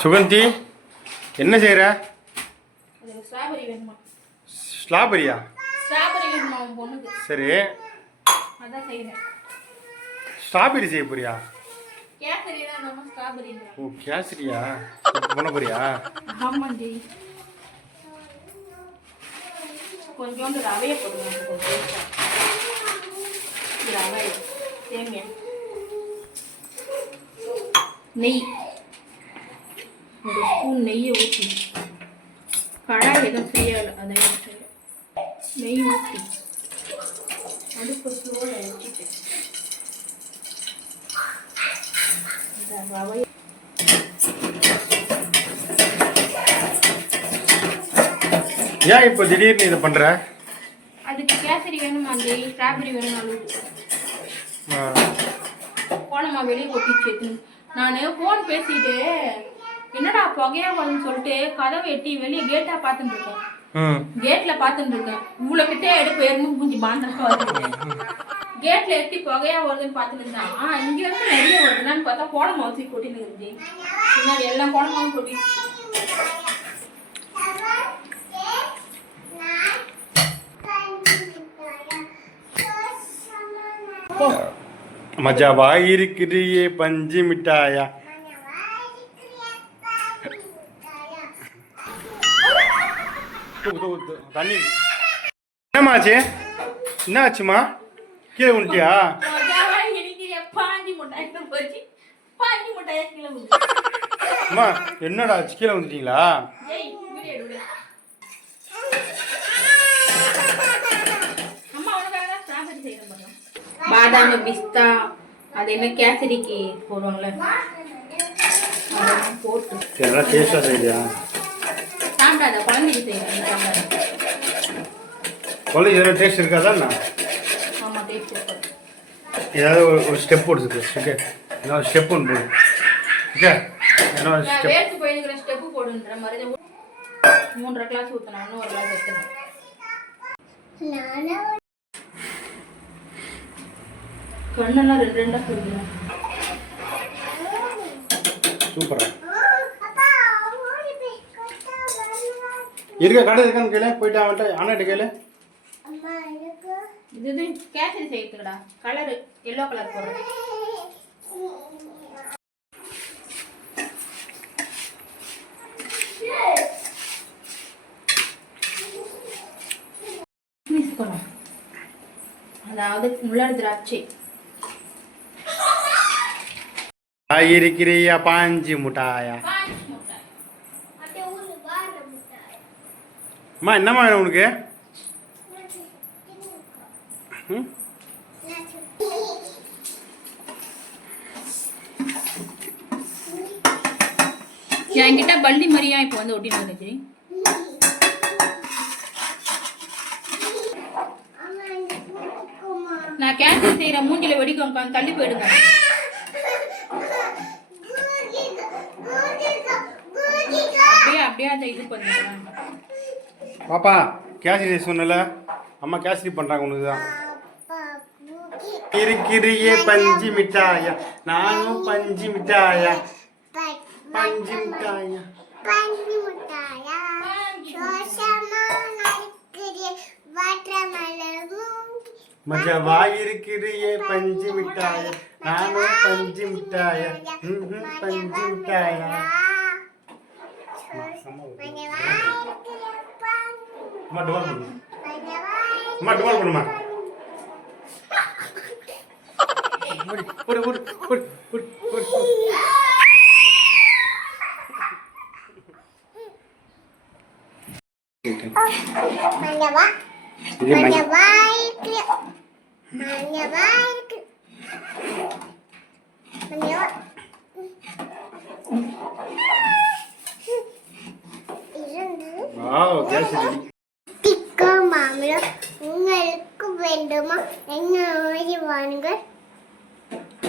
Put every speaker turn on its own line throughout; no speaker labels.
சுகந்தி என்ன செய்கிற ஸ்ட்ராபெரியா சரி. ஸ்ட்ராபெரி செய்ய போறியா? ஓ கேசரியா? பண்ண போறியா
கொஞ்சோண்டு ரவையை போடுங்க ரவை நெய். ஒரு ஸ்பூன் நெய்யை ஊற்றி கடாய் எதுவும் ஃப்ரீயாக இல்லை அதை ஊற்றி நெய் ஊற்றி அடுப்பு ஸ்லோவில் வச்சுட்டு. ரவை
ஏன் இப்போ திடீர்னு இதை பண்ற?
அதுக்கு கேசரி வேணுமா அந்த ஸ்ட்ராபெரி வேணும் போனம்மா வெளியே கொட்டிச்சு நான் ஃபோன் பேசிட்டு என்னடா புகையா வரும்னு சொல்லிட்டு கதவை எட்டி வெளியே கேட்டா பார்த்துட்டு இருக்கேன்.
ம்.
கேட்ல பார்த்துட்டு இருக்கேன். இவ்வளோ கிட்டே எடுப்பு எறும்பு பூஞ்சி பாண்டா வருது கேட்ல எட்டி புகையா வருதுன்னு பார்த்துட்டு இருந்தான் ஆ இங்க இருந்து நிறைய வருதுன்னு பார்த்தா கோண மவுசி கொட்டின்னு இருக்குது பின்னாடி எல்லாம் கோண மாவும் கொட்டி
மஜாவா இருக்கிறியே பஞ்சு மிட்டாயா. தண்ணி என்னம்மா ஆச்சு என்ன ஆச்சுமா கீழே விழுட்டியா. அம்மா என்னடா ஆச்சு? கீழே வந்துட்டீங்களா.
பாதாம் பிஸ்தா அது என்ன கேசரிக்கு அதெல்லாம் போட்டு.
டேஸ்டாக செய்யா
சாப்பிடாத குழந்தைக்கு செய்யறேன் சாப்பிடாத
கொலை எதனா டேஸ்ட் இருக்காதா என்ன?
சூப்பர்
ஏதாவது ஒரு ஒரு ஸ்டெப் போடுது ஓகே ஏதாவது ஸ்டெப் ஒன்று போடு ஓகே ஏன்னா
நான்
ஸ்டெப்
வேர்த்து போயிருக்கிற ஸ்டெப்பு போடுன்ற மாதிரி மூன்றரை கிளாஸ் இன்னும் ஒரு கிளாஸ் எடுத்துணும் கண்ணெல்லாம் ரெண்டு ரெண்டா போடுங்க
சூப்பராக இருக்க கடை இருக்கான்னு கேளு போயிட்டு அவன்கிட்ட அண்ணாட்ட கேளு.
இது இது கேசரி செய்யறதுக்குடா. கலரு எல்லோ கலர் போடுறது அதாவது முள்ளாடு திராட்சை.
இருக்கிறியா பாஞ்சு முட்டாயா? அம்மா என்னம்மா வேணும் உனக்கு? ம்
என்கிட்ட பள்ளி மாதிரியா இப்போ வந்து ஒட்டிட்டு வந்துச்சு நான் கேன்சல் செய்யற மூஞ்சில உட்காந்து தள்ளி போயிடுங்க. அப்படியே அப்படியே அதை இது பண்ணுறேன்
பாப்பா கேசரி சொன்னல அம்மா கேசரி பண்றாங்க உனக்கு தான் இருக்கிறியே பஞ்சு மிட்டாயா நானும் பஞ்சு மிட்டாயா பஞ்சு மிட்டாயா பஞ்சு மிட்டாயா நானும் பஞ்சு மிட்டாயா ம், ம், பஞ்சு மிட்டாயா அம்மா டுவால் பண்ணு அம்மா டுவால் பண்ணுமா
നിങ്ങൾക്ക്
വേണ്ടുമോ? എങ്ങനെ വാനുകൾ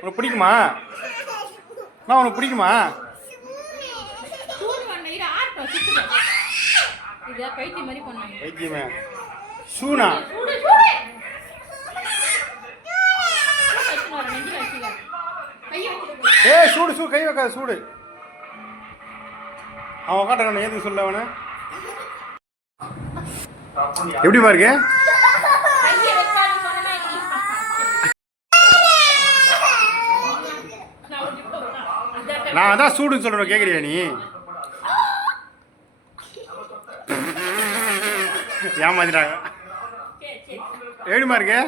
உனக்கு பிடிக்குமா? நான் உனக்கு பிடிக்குமா? வைத்தியமே சூனா. ஏ சூடு சூடு கை வைக்காத சூடு. அவன் காட்டுறான் எதுக்கு சொல்ல அவனை? எப்படிமா இருக்கு?
நான்
அதான் சூடுன்னு சொல்கிறேன் கேட்குறியா நீ? ஏமாத்திட்டாங்க. எப்படிமா இருக்கு?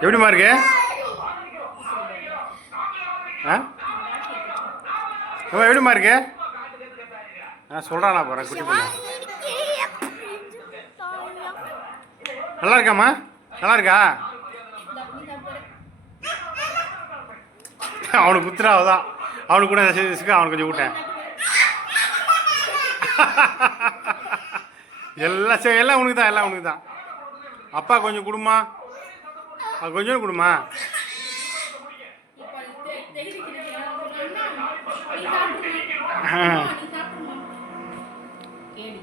எப்படிமா இருக்கு? ஆ? எப்படிமா இருக்கு? நான் சொல்கிறானா போகிறேன் குட்டி நல்லா இருக்காம்மா நல்லா இருக்கா அவனுக்கு குத்துறா அவனுக்கு கூட செய்துக்கு அவனுக்கு கொஞ்சம் விட்டேன் எல்லாம் சரி எல்லாம் உனக்கு தான் எல்லாம் உனக்கு தான் அப்பா கொஞ்சம் கொடுமா அது கொஞ்சம் கொடுமா
ஆ கேளு.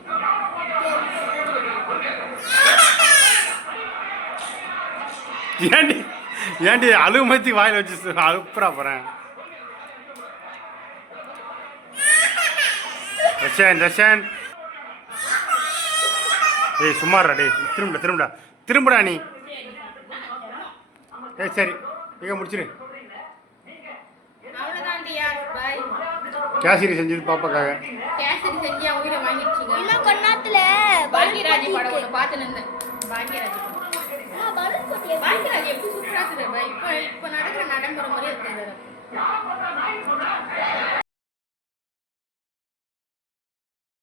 ஏண்டி ஏண்டி அழுமத்தி வாயில் வச்சு அழுப்புறா போகிறேன் ரஷன் ரஷன் ஏய் சும்மாடா டேய் திரும்படா திரும்படா. திரும்படா நீ. ஏய் சரி இங்கே முடிச்சிரு. கேசரி செஞ்சது பாப்பாக்காக.
உன்னை
பார்த்து எப்படி சூப்பராக நடக்கிற நடம்புற மாதிரி இருக்கு.